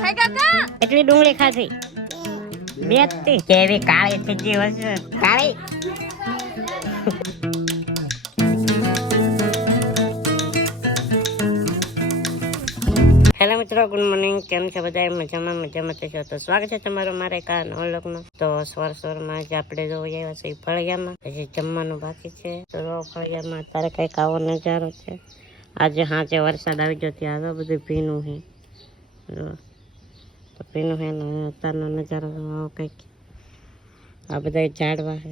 ભાગ્યા કા એટલી ડુંગળી ખાધી બેતી કેવી કાળી થઈ ગઈ હશે કાળી હેલો મિત્રો, ગુડ મોર્નિંગ. કેમ છે બધા? મજામાં છો તો સ્વાગત છે તમારું મારા એક નવા વ્લોગમાં. તો સવારમાં જ આપણે જોઈ આવ્યા છીએ ફળિયામાં. હજી જમવાનું બાકી છે. તો ફળિયામાં અત્યારે કંઈક આવો નજારો છે. આજે સાંજે વરસાદ આવી ગયો ત્યાં આગળ બધું ભીનું છે. તો ભીનું છે ને અત્યારનો નજારો કંઈક આ બધા ઝાડવા છે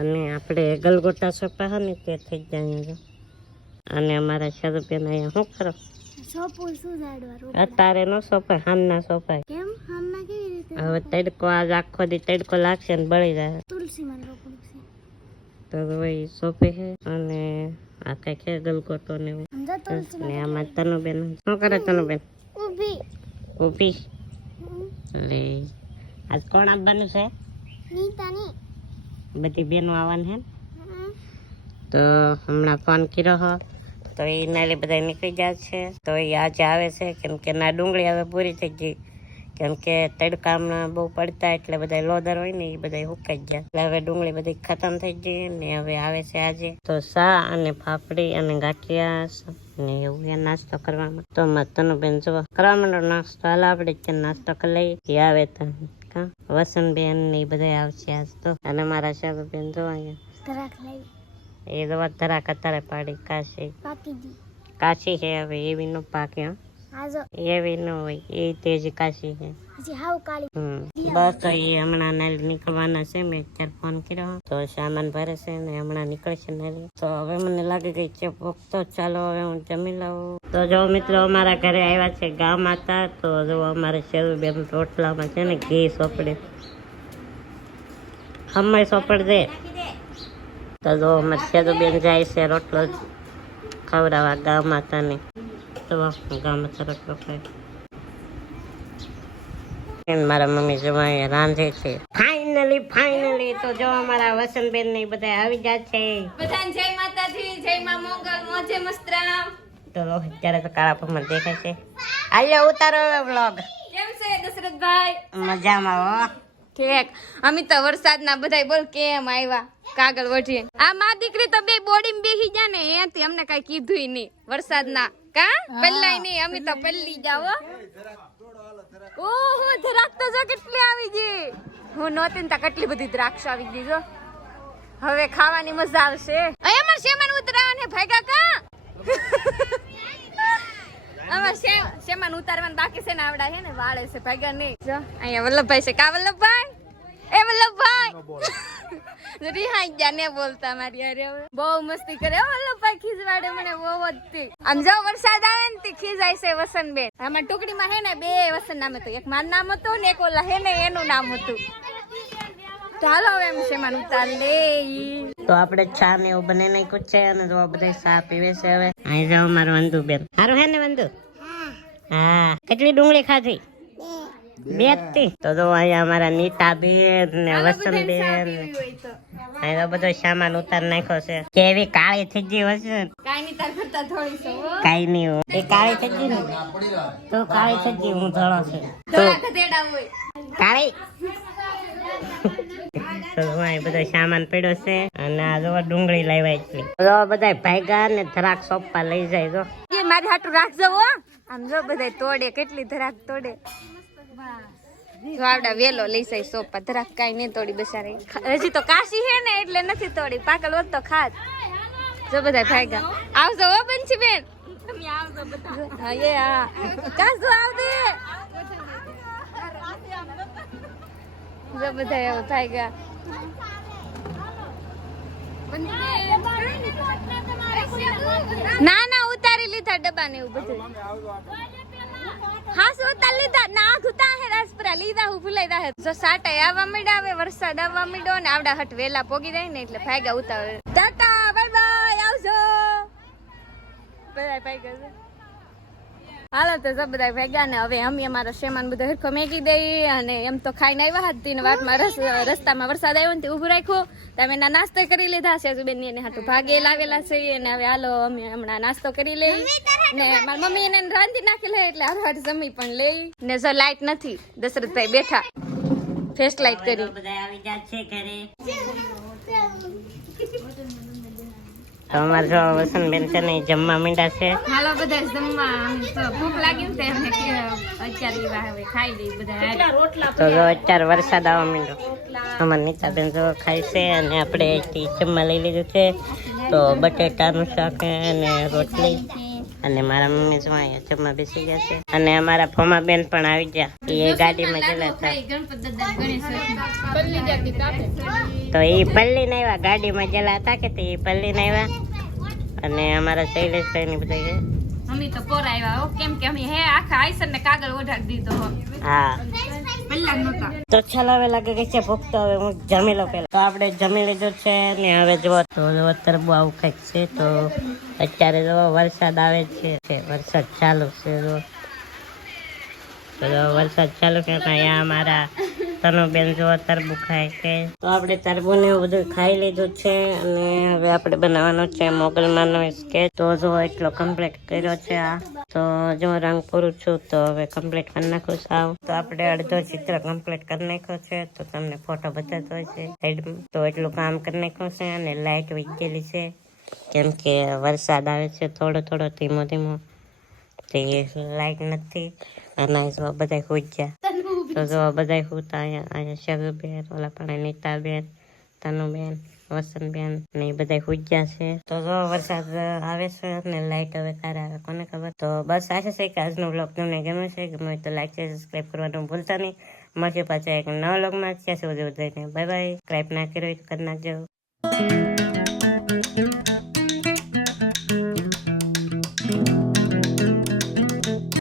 અને આપણે ગલગોટા સોપા છે ને તે થઈ જાય. અને અમારા શરૂબેન અહીંયા શું કરો? અત્યારે નો સોપાય, હામના સોપાય. કેમ હામના કેવી રીતે? હવે તડકો આજ આખો દી તડકો લાગશે ને બળી જાય તુલસીમાં રોપણ છે તો હવે સોપે છે. અને આ કઈ છે ગલગોટો ને એવું. ને આમાં તનુબેન શું કરે? તનુબેન ઊભી એટલે આજ કોણ આવવાનું છે? બધી બેનો આવવાની છે. તો હમણાં ફોન કર્યો હો તો એ નાલે બધા નીકળી જાય છે. તો એ આજે આવે છે કેમ કે ના ડુંગળી હવે પૂરી થઈ ગઈ કેમ કે તડકામાં બહુ પડતા એટલે બધા લોદર હોય ને એ બધા હુકાઈ ગયા એટલે હવે ડુંગળી બધી ખતમ થઈ ગઈ ને હવે આવે છે આજે. તો સા અને ફાફડી અને ગાંઠિયા ને એવું એ નાસ્તો કરવામાં. તો તનુબેન જો કરવા માંડો નાસ્તો. હાલ આપણે ત્યાં નાસ્તો કરી લઈએ. એ આવે તો વસંતબેન ને એ બધા આવશે આજ તો. અને મારા શાકબેન જો અહીંયા એ દવા ધરાક અત્યારે પાડી કાશી છે. હવે એવી નો પાકે એવી ન હોય એ તેજ કાશી છે. બસ તો એ હમણાં નીકળવાના છે. મેં અત્યારે ફોન કર્યો તો સામાન ભરે છે ને હમણાં નીકળશે નાલી. તો હવે મને લાગી ગઈ છે ભૂખ. તો ચાલો હવે હું જમી લઉં. તો જો મિત્રો અમારા ઘરે આવ્યા છે ગામ હતા. તો જો અમારે શેરુબેન રોટલામાં છે ને ઘી સોપડે હમણાં સોપડ દે. તો જો અમારે શેરુબેન જાય છે રોટલો ખવડાવવા ગામ હતા ને. તો ગામ હતા રોટલો ખાય મારા મમ્મી જમાઈ રાંધે છે. ફાઇનલી તો જો અમારા વસંતબેન ને બધા આવી જાય છે. બધાને જય માતાજી, જય માં મોગલ, મોજે મસ્તરામ. તો અત્યારે તો કાળા પગમાં દેખાય છે. આલ્યો ઉતારો વ્લોગ. કેમ છે દશરથભાઈ? મજામાં હો. ઠીક. અમે તો વરસાદના બધાય બોલ કેમ આવ્યા કાગળ વઢીએ. આ માં દીકરી તો બે બોડીમાં બેહી ગયા ને એથી અમને કઈ કીધું નહીં વરસાદના. કા પેલાય નહીં, અમે તો પેલી જાવ. ઓહો દ્રાક્ષ તો જો કેટલી આવી ગઈ. હું નહોતી ને તો કેટલી બધી દ્રાક્ષ આવી ગઈ જો. હવે ખાવાની મજા આવશે. અહીંયા અમાર શેમાન ઉતરાવાને ભાગ્યા કા. અમાર શેમાન ઉતારવાનું બાકી છે ને આવડા છે ને વાળે છે ભાગ્યા નહીં. જો અહીંયા વલ્લભભાઈ છે. કા વલ્લભભાઈ? એ વલ્લભભાઈ રિહાઈ ગયા ને બોલતા મારી હારે. હવે બહુ મસ્તી કરે વલ્લભભાઈ. ખીજવાડે મને બહુ વધતી. આમ જો વરસાદ આવે ને તે ખીજાય છે વસંતબેન. આમાં ટુકડીમાં હે ને બે વસંત નામ હતું. એક મારું નામ હતું ને એક ઓલા હે ને એનું નામ હતું. ચાલો હવે એમ શેમાન ઉતાર લે. તો આપણે ચા ને એવું બને નાખ્યું છે અને જો બધા ચા પીવે છે. હવે અહીં જાઓ મારું વંદુબેન. સારું હે ને વંદુ? હા. કેટલી ડુંગળી ખાધી? બેતી. તો જો અહીંયા અમારા નીતાબેન ને વસંતબેન અહીંયા બધો સામાન ઉતાર નાખ્યો છે. કેવી કાળી થઈ ગઈ હશે. કઈ નહીં એ કાળી થઈ ગઈ ને તો કાળી થઈ ગઈ. હું ધોળો છે તો કાળી. તો બધો સામાન પડ્યો છે અને આ જો ડુંગળી લાવ્યા એટલી. તો બધા ભાગ્યા ને ધરાક સોપા લઈ જાય. જો મારી હાટું રાખજો હો. આમ જો બધા તોડે કેટલી ધરાક તોડે. જો આવડા વેલો લઈ જાય સોપા. ધરાક કાઈ નહીં તોડી બસારે. હજી તો કાશી હે ને એટલે નથી તોડી. પાકલ હોત તો ખાત. જો બધા ભાગ્યા. આવજો હો બંસી બેન. તમે આવજો બધા. હા એ હા કાશો આવદે. જો બધા એવું ભાગ્યા. ના ના ઉતારી લીધા ડબ્બા ને એવું બધું. હા શું ઉતાર લીધા ના ઘુતા હે રાજપુરા લીધા. હું ભૂલાઈ દા હે. જો સાટા આવવા મળ્યા. હવે વરસાદ આવવા મળ્યો ને આવડા હટ વેલા પોગી જાય ને એટલે ભાગ્યા ઉતાવળ. ટાટા બાય બાય આવજો બધા ભાગ્યા. હાલો તો જો બધા ભેગા ને હવે અમે અમારો શેમાન બધો હિરખો મેકી દઈ અને એમ તો ખાઈને આવ્યા હતા ને વાટમાં રસ્તામાં વરસાદ આવ્યો ને તે ઊભું રાખ્યો તમે એના નાસ્તો કરી લીધા છે બેન એને હાટું ભાગે લાવેલા છે અને હવે હાલો અમે હમણાં નાસ્તો કરી લઈ ને મારી મમ્મી એને રાંધી નાખેલા એટલે હાથ જમી પણ લઈ ને જો લાઈટ નથી દશરથભાઈ બેઠા ફેસ લાઈટ કરી બધા આવી જાય છે ઘરે. તો અમારે જો વસંતબેન છે ને ઈ જમવા માંડ્યા છે. હાલો બધા જમવા ભૂખ લાગી ને અત્યારે હવે ખાઈ લઈ બધા તો જો અત્યારે વરસાદ આવવા માંડ્યો. અમારા નીતાબેન જો ખાય છે અને આપણે અહીંથી જમવા લઈ લીધું છે. તો બટેટાનું શાક અને રોટલી અને મારા મમ્મી જો અહીંયા જમવા બેસી ગયા છે અને અમારા ફોમાબેન પણ આવી ગયા. એ ગાડીમાં ગયેલા હતા તો એ પલ્લી ને આવ્યા, ગાડીમાં ગયેલા હતા કે તે પલ્લી ને આવ્યા અને અમારા શૈલેષભાઈ ની બધા ગયા. મમ્મી તો પોર આવ્યા કેમ કે અમે હે આખા આઈસર ને કાગળ ઓઢાડી દીધો. હા પહેલા નહોતા તો ચાલો હવે લાગે કે છે ભૂખ તો હવે હું જમી લઉં પેલા. તો આપણે જમી લીધું છે ને હવે જો તો તરબો આવું કંઈક છે. તો અત્યારે જો વરસાદ આવે છે, વરસાદ ચાલુ છે. જો વરસાદ ચાલુ છે તો અહીંયા અમારા તનુબેન જો તરબૂચ ખાય છે. તો આપણે તરબૂચ ને એવું બધું ખાઈ લીધું છે અને હવે આપણે બનાવવાનું છે મોગલમાનો સ્કેચ. તો જો એટલો કમ્પ્લીટ કર્યો છે આ. તો જો રંગ પૂરું છું તો હવે કમ્પ્લીટ કરી નાખું સાવ. તો આપણે અડધો ચિત્ર કમ્પ્લીટ કરી નાખ્યો છે તો તમને ફોટો બતાવતો હોય છે સાઈડમાં. તો એટલું કામ કરી નાખ્યું છે અને લાઈટ વહી ગયેલી છે કેમ કે વરસાદ આવે છે થોડો થોડો ધીમો ધીમો તે લાઈટ નથી અને જો બધા હોઈ ગયા. તો જો બધા હોતા અહીંયા શરૂબેન ઓલા પણ નીતાબેન તનુબેન વસંતબેન ને એ બધા હોઈ ગયા છે. તો જો વરસાદ આવે છે અને લાઈટ હવે ક્યારે આવે કોને ખબર. તો બસ આશા છે કે આજનો બ્લોગ તમને ગમે છે. ગમે તો લાઈક છે સબસ્ક્રાઈબ કરવાનું ભૂલતા નહીં. મળશે પાછા એક નવા બ્લોગમાં. ત્યાં સુધી બધાને બાય બાય. સબસ્ક્રાઈબ ના કર્યો તો કરી નાખજો.